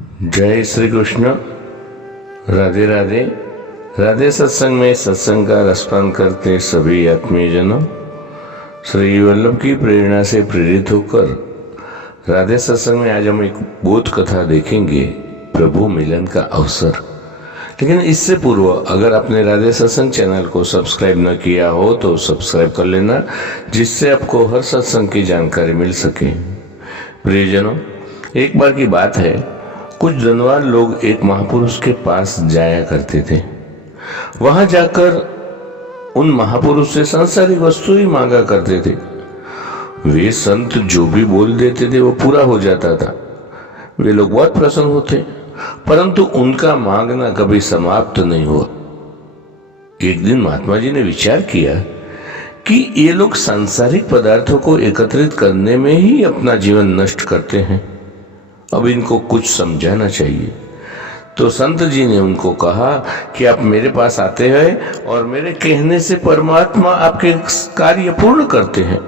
जय श्री कृष्ण। राधे राधे। राधे सत्संग में सत्संग का रसपान करते सभी आत्मीयजनों, श्री वल्लभ की प्रेरणा से प्रेरित होकर राधे सत्संग में आज हम एक बोध कथा देखेंगे, प्रभु मिलन का अवसर। लेकिन इससे पूर्व अगर आपने राधे सत्संग चैनल को सब्सक्राइब न किया हो तो सब्सक्राइब कर लेना, जिससे आपको हर सत्संग की जानकारी मिल सके। प्रियजनों, एक बार की बात है, कुछ धनवान लोग एक महापुरुष के पास जाया करते थे। वहां जाकर उन महापुरुष से सांसारिक वस्तु ही मांगा करते थे। वे संत जो भी बोल देते थे वो पूरा हो जाता था। वे लोग बहुत प्रसन्न होते, परंतु उनका मांगना कभी समाप्त नहीं हुआ। एक दिन महात्मा जी ने विचार किया कि ये लोग सांसारिक पदार्थों को एकत्रित करने में ही अपना जीवन नष्ट करते हैं, अब इनको कुछ समझाना चाहिए। तो संत जी ने उनको कहा कि आप मेरे पास आते हैं और मेरे कहने से परमात्मा आपके कार्य पूर्ण करते हैं,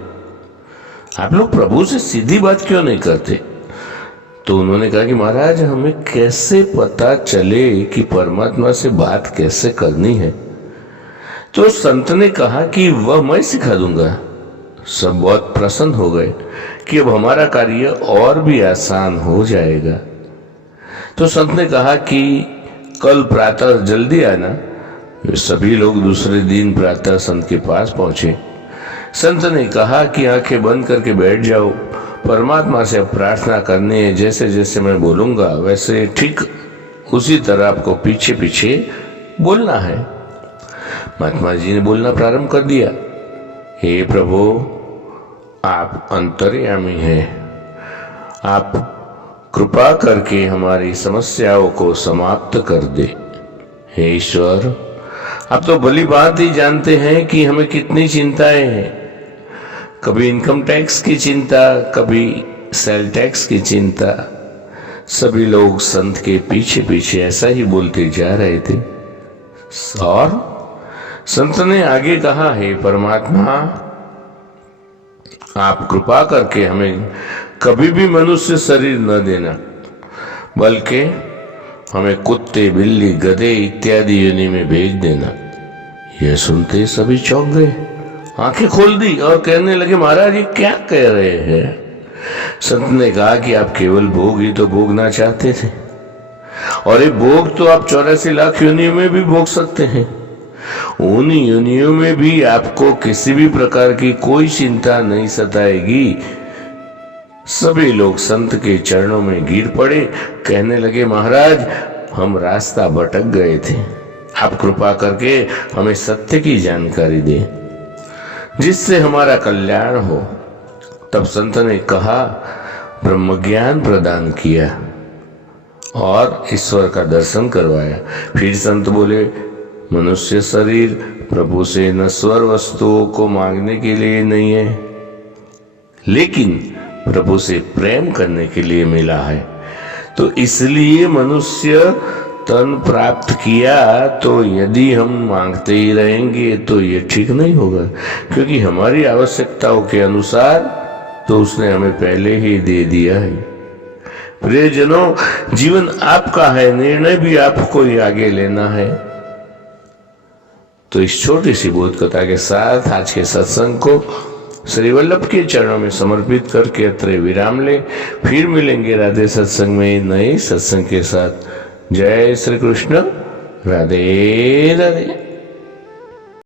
आप लोग प्रभु से सीधी बात क्यों नहीं करते? तो उन्होंने कहा कि महाराज, हमें कैसे पता चले कि परमात्मा से बात कैसे करनी है? तो संत ने कहा कि वह मैं सिखा दूंगा। सब बहुत प्रसन्न हो गए कि अब हमारा कार्य और भी आसान हो जाएगा। तो संत ने कहा कि कल प्रातः जल्दी आना। वे सभी लोग दूसरे दिन प्रातः संत के पास पहुंचे। संत ने कहा कि आंखें बंद करके बैठ जाओ, परमात्मा से अब प्रार्थना करनी है। जैसे जैसे मैं बोलूंगा वैसे ठीक उसी तरह आपको पीछे पीछे बोलना है। महात्मा जी ने बोलना प्रारंभ कर दिया। हे प्रभु, आप अंतर्यामी हैं, आप कृपा करके हमारी समस्याओं को समाप्त कर दे। हे ईश्वर, आप तो भली बात ही जानते हैं कि हमें कितनी चिंताएं हैं। कभी इनकम टैक्स की चिंता, कभी सेल टैक्स की चिंता। सभी लोग संत के पीछे पीछे ऐसा ही बोलते जा रहे थे। और संत ने आगे कहा, हे परमात्मा, आप कृपा करके हमें कभी भी मनुष्य शरीर न देना, बल्कि हमें कुत्ते, बिल्ली, गधे इत्यादि योनि में भेज देना। यह सुनते सभी चौंक गए, आंखें खोल दी और कहने लगे, महाराज ये क्या कह रहे हैं? संत ने कहा कि आप केवल भोग ही तो भोगना चाहते थे, और ये भोग तो आप 84 लाख योनियों में भी भोग सकते हैं। उन योनियों में भी आपको किसी भी प्रकार की कोई चिंता नहीं सताएगी। सभी लोग संत के चरणों में गिर पड़े, कहने लगे, महाराज हम रास्ता भटक गए थे, आप कृपा करके हमें सत्य की जानकारी दें, जिससे हमारा कल्याण हो। तब संत ने कहा, ब्रह्म ज्ञान प्रदान किया और ईश्वर का दर्शन करवाया। फिर संत बोले, मनुष्य शरीर प्रभु से नश्वर वस्तुओं को मांगने के लिए नहीं है, लेकिन प्रभु से प्रेम करने के लिए मिला है। तो इसलिए मनुष्य तन प्राप्त किया, तो यदि हम मांगते ही रहेंगे तो ये ठीक नहीं होगा, क्योंकि हमारी आवश्यकताओं के अनुसार तो उसने हमें पहले ही दे दिया है। प्रियजनों, जीवन आपका है, निर्णय भी आपको ही आगे लेना है। तो इस छोटी सी बोध कथा के साथ आज के सत्संग को श्री वल्लभ के चरणों में समर्पित करके अत्र विराम ले। फिर मिलेंगे राधे सत्संग में नए सत्संग के साथ। जय श्री कृष्ण। राधे राधे।